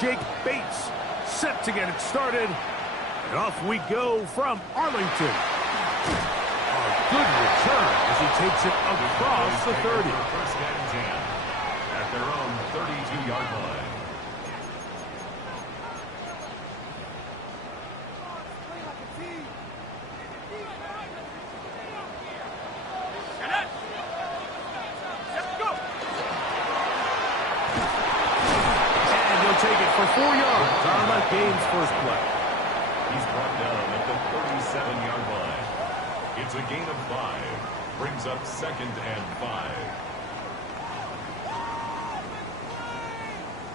Jake Bates, set to get it started. And off we go from Arlington. A good return as he takes it across the 30. First and 10 at their own 32-yard line. Take it for 4 yards on that game's first play. He's brought down at the 37-yard line. It's a gain of 5. Brings up 2nd and 5.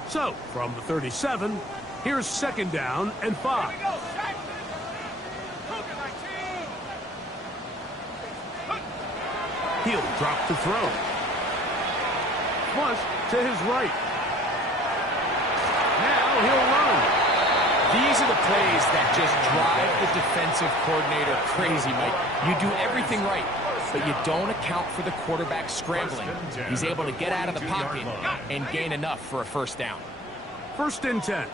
So, from the 37, here's 2nd down and 5. He'll drop to throw. Flush to his right. Now he'll run. These are the plays that just drive the defensive coordinator crazy, Mike. You do everything right, but you don't account for the quarterback scrambling. He's able to get out of the pocket and gain enough for a first down. 1st and 10.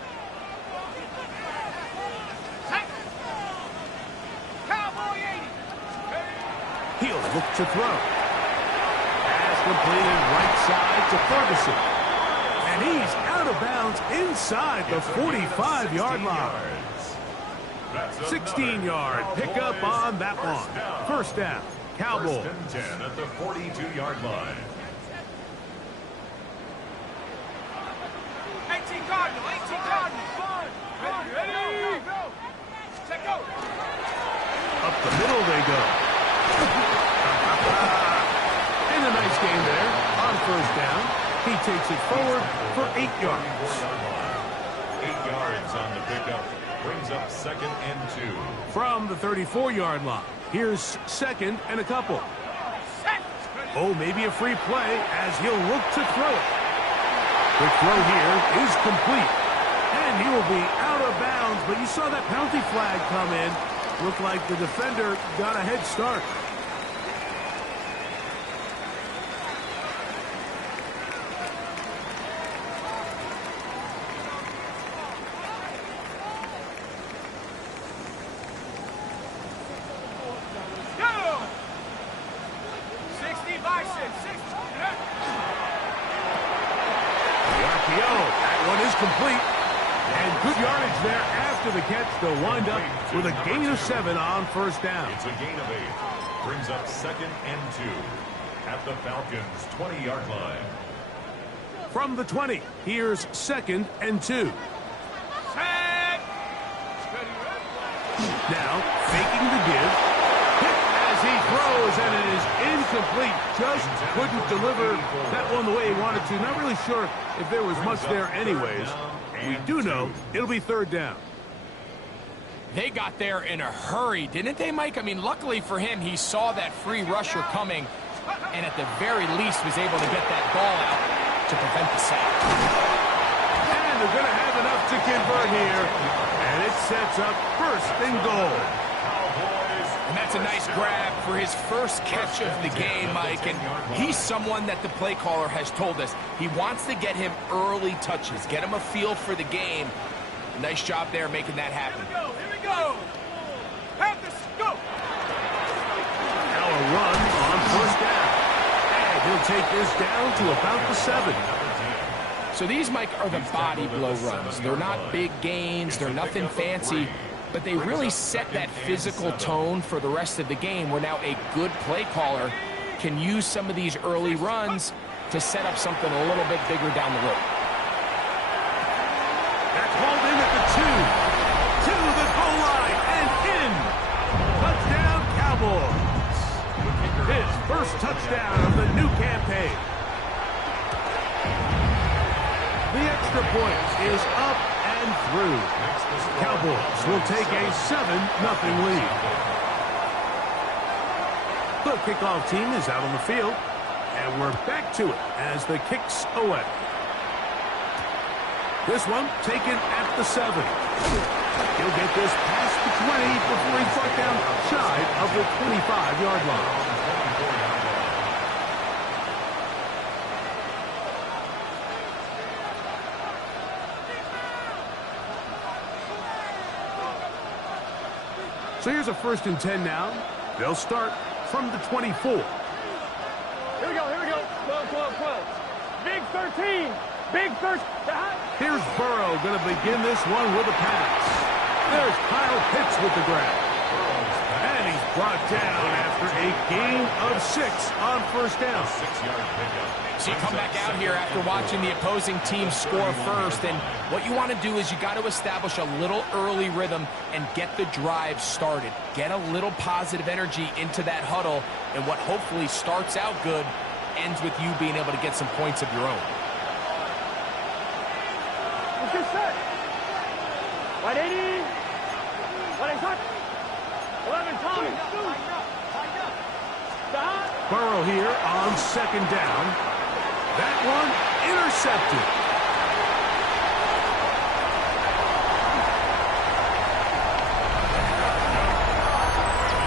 He'll look to throw. Pass completed right side to Ferguson. And he's out of bounds inside the 45-yard line. 16-yard pickup on that one. First down, Cowboys. 1st and 10 at the 42-yard line. 18 Cardinal, 18 Cardinal. Ready, go. Check go. Up the middle they go. And a nice game there on first down. He takes it forward for 8 yards. 8 yards on the pickup. Brings up 2nd and 2. From the 34-yard line, here's 2nd and a couple. Oh, maybe a free play as he'll look to throw it. The throw here is complete. And he will be out of bounds, but you saw that penalty flag come in. Looked like the defender got a head start. Complete. And good yardage there after the catch. They'll wind up with a gain of 7 on first down. It's a gain of 8. Brings up 2nd and 2 at the Falcons' 20-yard line. From the 20, here's 2nd and 2. Now, faking the give. Hit as he throws, and it is incomplete. Just couldn't deliver that one the way he wanted to. Not really sure if there was much there anyways. We do know it'll be 3rd down. They got there in a hurry, didn't they, Mike? I mean, luckily for him, he saw that free rusher coming and at the very least was able to get that ball out to prevent the sack. And they're going to have enough to convert here. And it sets up 1st and goal. And that's a nice grab for his first catch of the game, Mike. And he's someone that the play caller has told us he wants to get him early touches, get him a feel for the game. Nice job there making that happen. Here we go. Panthers, go. Now a run on first down. And he'll take this down to about the 7. So these, Mike, are the body blow runs. They're not big gains. They're nothing fancy. But they really set that physical tone for the rest of the game where now a good play caller can use some of these early runs to set up something a little bit bigger down the road. That's hauled in at the 2. To the goal line and in. Touchdown, Cowboys. His first touchdown of the new campaign. The extra point is up and through. Cowboys will take a 7-0 lead. The kickoff team is out on the field, and we're back to it as the kick's away. This one taken at the 7. He'll get this past the 20 before he's brought down shy of the 25-yard line. So here's a 1st and 10 now. They'll start from the 24. Here we go, here we go. 12, 12, 12. Big 13. Big 13. Here's Burrow going to begin this one with a pass. There's Kyle Pitts with the grab. And he's brought down after a gain of 6 on 1st down. 6-yard pickup. So you come back out here after watching the opposing team score first, and what you want to do is you got to establish a little early rhythm and get the drive started. Get a little positive energy into that huddle, and what hopefully starts out good ends with you being able to get some points of your own. What's this set? 180. 180. 11, Tommy. Burrow here on 2nd down. That one intercepted.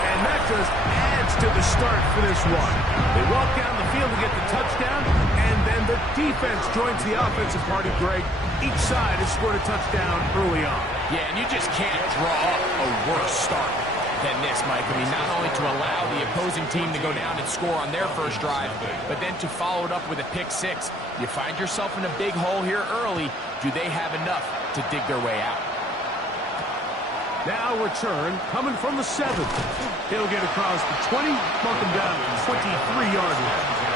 And that just adds to the start for this one. They walk down the field to get the touchdown, and then the defense joins the offensive party, Greg. Each side has scored a touchdown early on. Yeah, and you just can't draw up a worse start than this, Mike. I mean, not only to allow the opposing team to go down and score on their first drive, but then to follow it up with a pick 6. You find yourself in a big hole here early. Do they have enough to dig their way out? Now return coming from the 7th. He'll get across the 20, mark him down at the 23-yard line.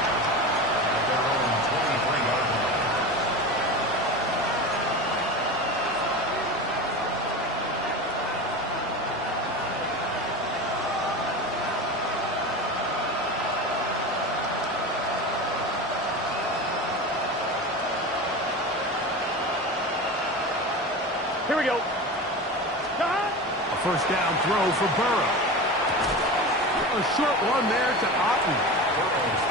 Here we go. A 1st down throw for Burrow. A short one there to Otten.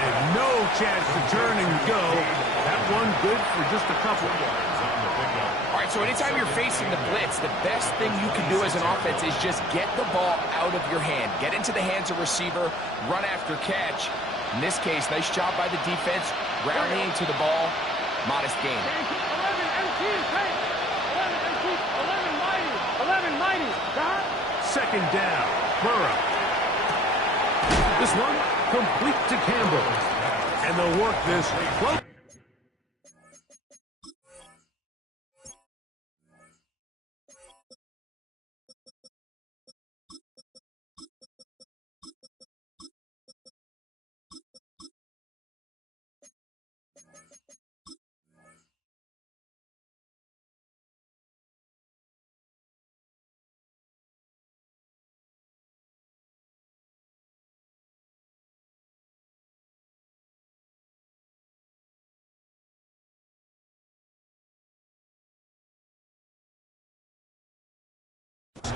And no chance to turn and go. That one good for just a couple. All right, so anytime you're facing the blitz, the best thing you can do as an offense is just get the ball out of your hand. Get into the hands of receiver, run after catch. In this case, nice job by the defense, rallying to the ball. Modest gain. 11 MT is paid. 11 mighty. 11 mighty. 2nd down, Burrow. This one complete to Campbell. And they'll work this close.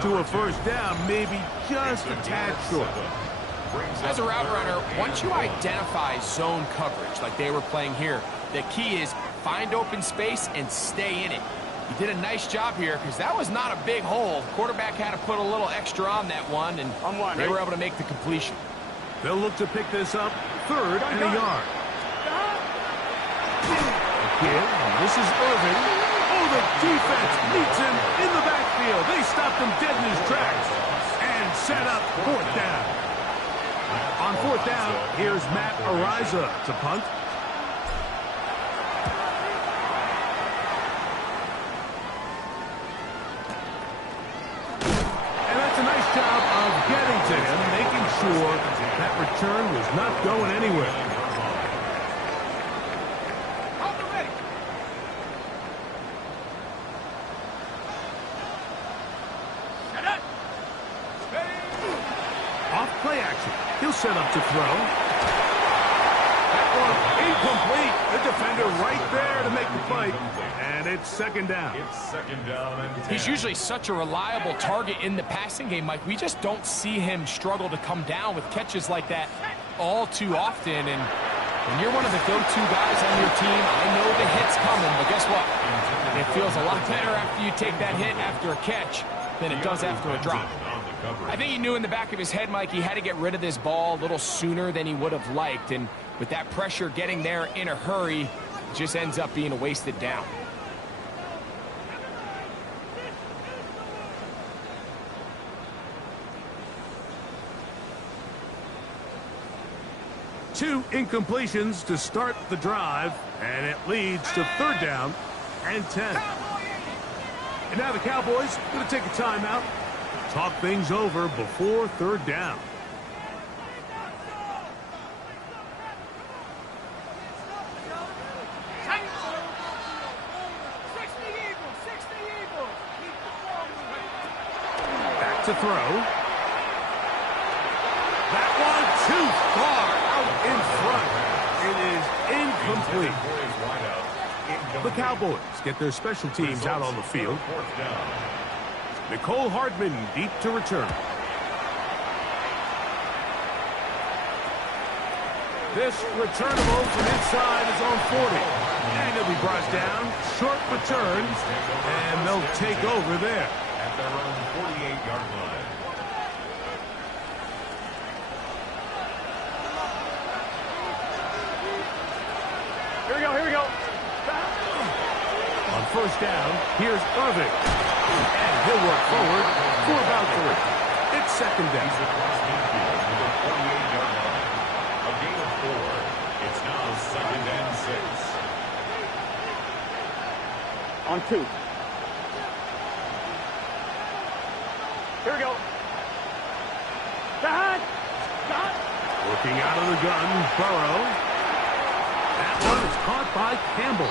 To a 1st down, maybe just a tad short. As a route runner, once you identify zone coverage like they were playing here, the key is find open space and stay in it. You did a nice job here because that was not a big hole. Quarterback had to put a little extra on that one, and they were able to make the completion. They'll look to pick this up 3rd and a yard. Again, this is Irvin. Oh, the defense meets him in the backfield. They stopped him dead in his tracks and set up 4th down. On 4th down, here's Matt Araiza to punt. And that's a nice job of getting to him, making sure that return was not going anywhere. Play action. He'll set up to throw. That one incomplete. The defender right there to make the play. And it's 2nd down. It's 2nd down and 10. He's usually such a reliable target in the passing game, Mike. We just don't see him struggle to come down with catches like that all too often. And when you're one of the go-to guys on your team, I know the hit's coming, but guess what? It feels a lot better after you take that hit after a catch than it does after a drop. I think he knew in the back of his head, Mike, he had to get rid of this ball a little sooner than he would have liked. And with that pressure getting there in a hurry, it just ends up being a wasted down. 2 incompletions to start the drive, and it leads to 3rd down and 10. And now the Cowboys going to take a timeout, talk things over before 3rd down. Back to throw. That one too far out in front. It is incomplete. The Cowboys get their special teams out on the field. Mecole Hardman deep to return. This returnable from inside is on 40. And it'll be brought down. Short return. And they'll take over there. At their own 48-yard line. Here we go, here we go. On 1st down, here's Irving. And he'll work forward for about 3. It's 2nd down. He's across midfield with a 48-yard line. A gain of 4. It's now 2nd and 6. On 2. Here we go. Got. Looking out of the gun, Burrow. That one is caught by Campbell.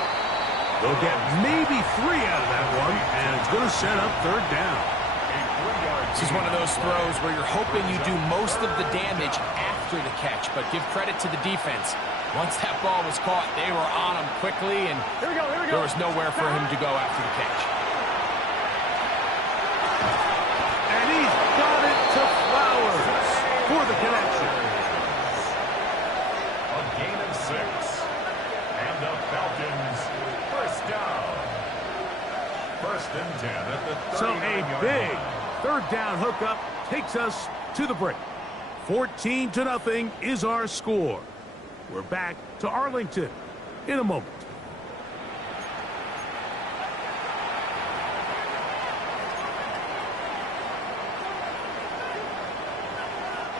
They'll get maybe 3 out of that one, and it's going to set up 3rd down. This is one of those throws where you're hoping you do most of the damage after the catch, but give credit to the defense. Once that ball was caught, they were on him quickly, and Here we go. there was nowhere for him to go after the catch. And he's got it to Flowers for the connection. A gain of 6. And the Falcons, 1st down. 1st and 10 at the 39-yard So a big line. 3rd down hookup takes us to the break. 14-0 is our score. We're back to Arlington in a moment.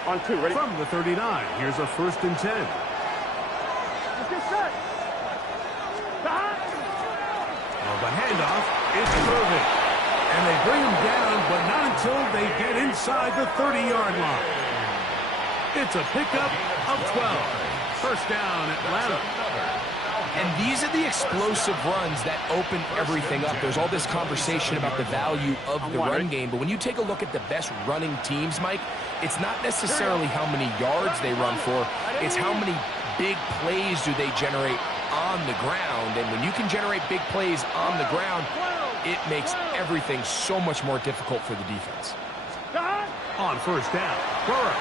On 2, ready? From the 39, here's a 1st and 10. Let's get set. Got. Well, the handoff is Irving. And they bring him down, but not until they get inside the 30-yard line. It's a pickup of 12. 1st down, Atlanta. And these are the explosive runs that open everything up. There's all this conversation about the value of the run game, but when you take a look at the best running teams, Mike, it's not necessarily how many yards they run for, it's how many big plays do they generate on the ground. And when you can generate big plays on the ground, it makes everything so much more difficult for the defense. On 1st down, Burrow.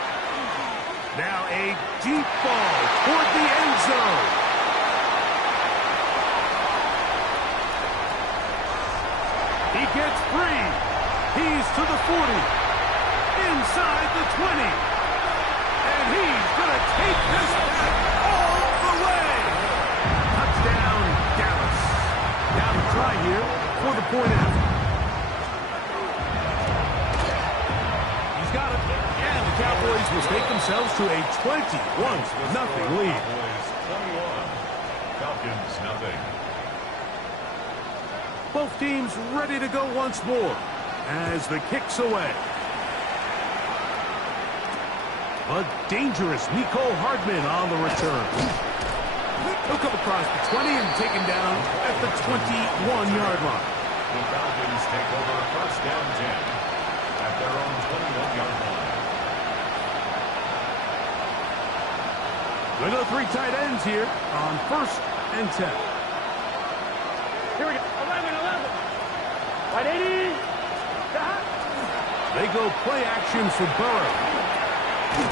Now a deep ball toward the end zone. He gets free. He's to the 40. Inside the 20. And he's going to take this back all the way. Touchdown, Dallas. Now the try here for the point after. He's got it. And the Cowboys will take themselves to a 21-0 lead. Cowboys 21. Falcons nothing. Both teams ready to go once more as the kick's away. A dangerous Mecole Hardman on the return. He'll come across the 20 and taken down at the 21-yard line. The Falcons take over 1st down 10 at their own 21-yard line. We go 3 tight ends here on 1st and 10. Here we go. 11. Right 80. They go play action for Burrow.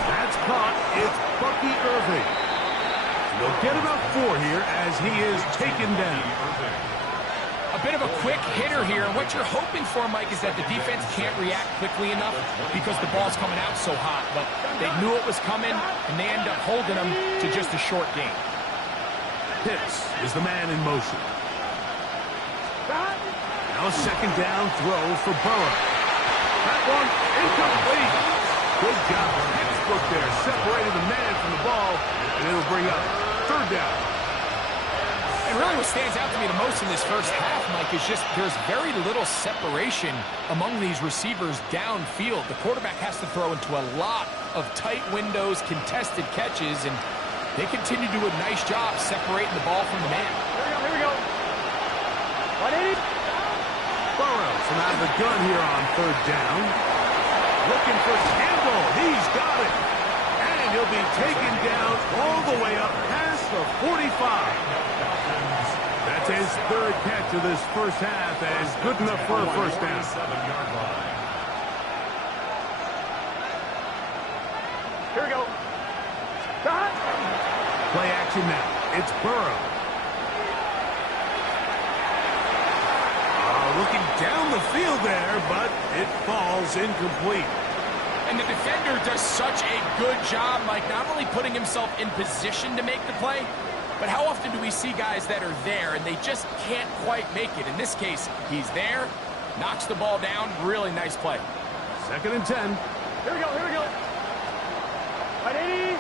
That's caught. It's Bucky Irving. They'll get about 4 here as he is taken down. A bit of a quick hitter here. What you're hoping for, Mike, is that the defense can't react quickly enough because the ball's coming out so hot. But they knew it was coming, and they end up holding them to just a short game. Pitts is the man in motion. Now a 2nd down throw for Burrow. That one incomplete. Good job. look there, separating the man from the ball, and it'll bring up third down. And really what stands out to me the most in this first half, Mike, is just there's very little separation among these receivers downfield. The quarterback has to throw into a lot of tight windows, contested catches, and they continue to do a nice job separating the ball from the man. Here we go. 180. Burrows from out of the gun here on third down. Looking for Campbell. He's got it. And he'll be taken down all the way up past the 45. That's his third catch of this first half, and good enough for a first down. Here we go. Play action now. It's Burrow. Looking down the field there, but it falls incomplete. And the defender does such a good job, Mike, not only putting himself in position to make the play, but how often do we see guys that are there and they just can't quite make it? In this case, he's there, knocks the ball down, really nice play. 2nd and 10. Here we go. 180.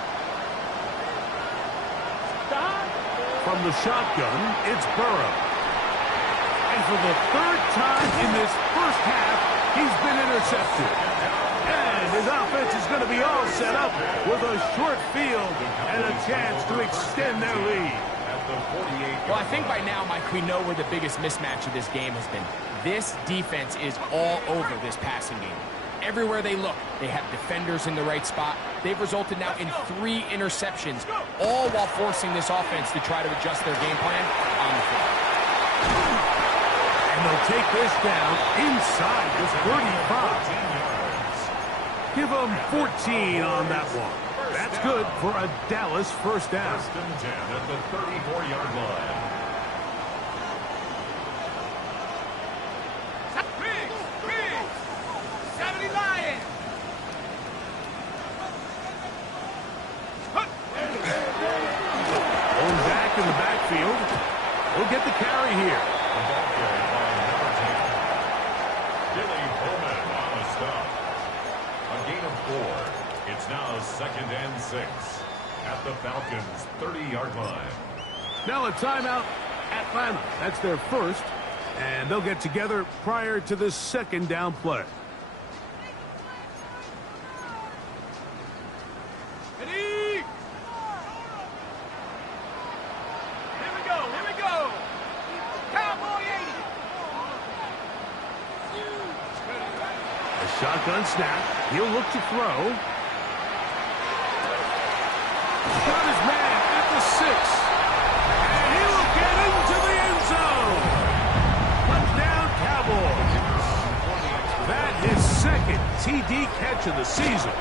Stop. From the shotgun, it's Burrow. And for the third time in this first half, he's been intercepted. And his offense is going to be all set up with a short field and a chance to extend their lead. Well, I think by now, Mike, we know where the biggest mismatch of this game has been. This defense is all over this passing game. Everywhere they look, they have defenders in the right spot. They've resulted now in 3 interceptions, all while forcing this offense to try to adjust their game plan on the field. And they'll take this down inside the 35. Give them 14 on that one. That's good for a Dallas first down. 1st and 10 at the 34-yard line. Going back in the backfield. He'll get the carry here. The ball carried by number 10. Billy Bowman on the stop. A gain of 4. It's now 2nd and 6 at the Falcons' 30-yard line. Now a timeout, Atlanta. That's their first, and they'll get together prior to the 2nd down play. Ready? Here we go. Cowboy 80. A shotgun snap. He'll look to throw. Got his man at the 6. And he'll get into the end zone. Touchdown, Cowboys. That is 2nd TD catch of the season.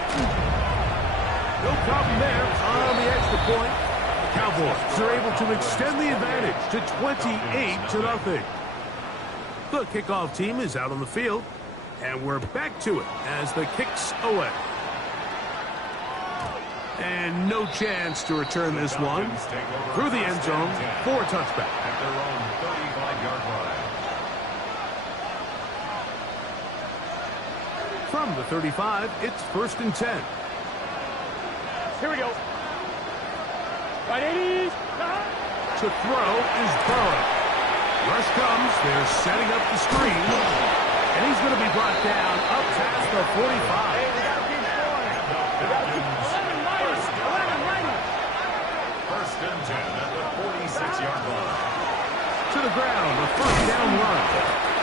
No problem there on the extra point. The Cowboys are able to extend the advantage to 28-0. The kickoff team is out on the field, and we're back to it as the kick's away. And no chance to return this one through the end zone for a touchback. At their own 35-yard line. From the 35, it's 1st and 10. Here we go. 180. To throw is Burrow. Rush comes. They're setting up the screen. And he's going to be brought down up past the 45. We got to keep scoring. We got to keep 11 mighty. 1st and 10 at the 46-yard line. To the ground, a first down run.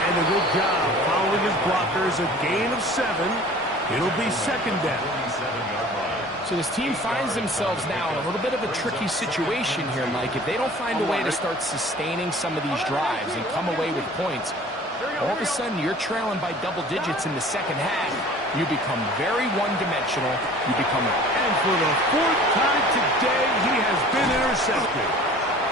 And a good job following his blockers, a gain of 7. It'll be 2nd down. 47-yard line. So this team finds themselves now in a little bit of a tricky situation here, Mike. If they don't find a way to start sustaining some of these drives and come away with points, all of a sudden you're trailing by double digits in the 2nd half. You become very one-dimensional. You become... And for the 4th time today, he has been intercepted.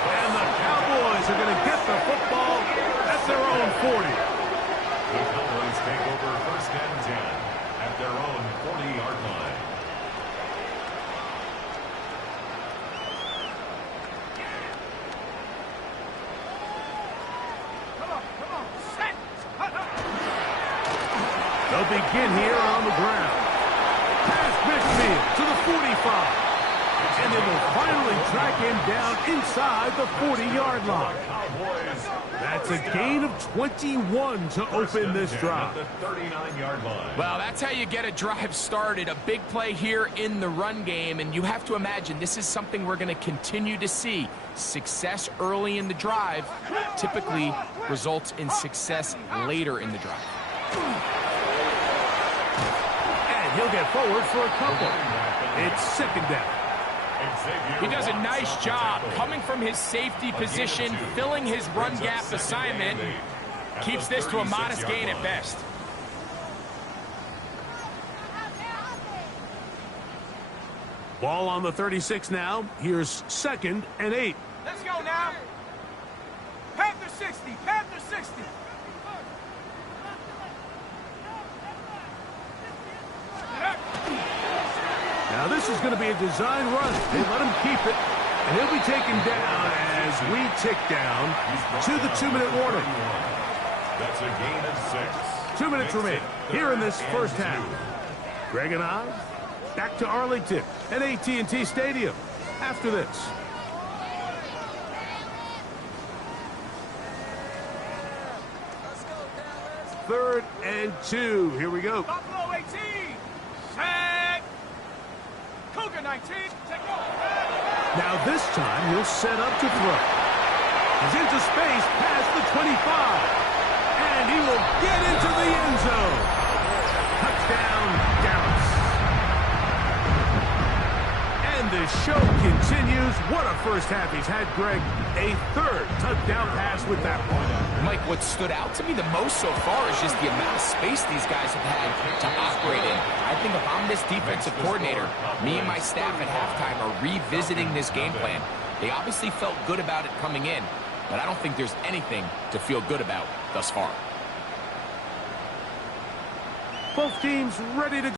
And the Cowboys are going to get the football at their own 40. The Cowboys take over 1st and 10 at their own 40-yard line. They'll begin here on the ground. past midfield to the 45. And they will finally track him down inside the 40-yard line. That's a gain of 21 to open this drive. Well, that's how you get a drive started. A big play here in the run game, and you have to imagine this is something we're going to continue to see. Success early in the drive typically results in success later in the drive. And he'll get forward for a couple. It's second down. He does a nice job coming from his safety position, filling his run gap assignment. Keeps this to a modest gain at best. Ball on the 36 now. Here's 2nd and 8. Let's go now. Panther 60. Panther 60. Now this is going to be a design run. They let him keep it, and he'll be taken down as we tick down to the 2-minute warning. That's a gain of 6. 2 minutes remain here in this first half. Greg and I back to Arlington at AT&T Stadium after this. Third and 2. Here we go. Buffalo 18. Set. Cougar 19. Take off. Now this time he'll set up to throw. He's into space past the 25. And he will get into the end zone. Touchdown, Dallas. And the show continues. What a first half he's had, Greg. A 3rd touchdown pass with that one. Mike, what stood out to me the most so far is just the amount of space these guys have had to operate in. I think if I'm this defensive coordinator, me and my staff at halftime are revisiting this game plan. They obviously felt good about it coming in, but I don't think there's anything to feel good about thus far. Both teams ready to go.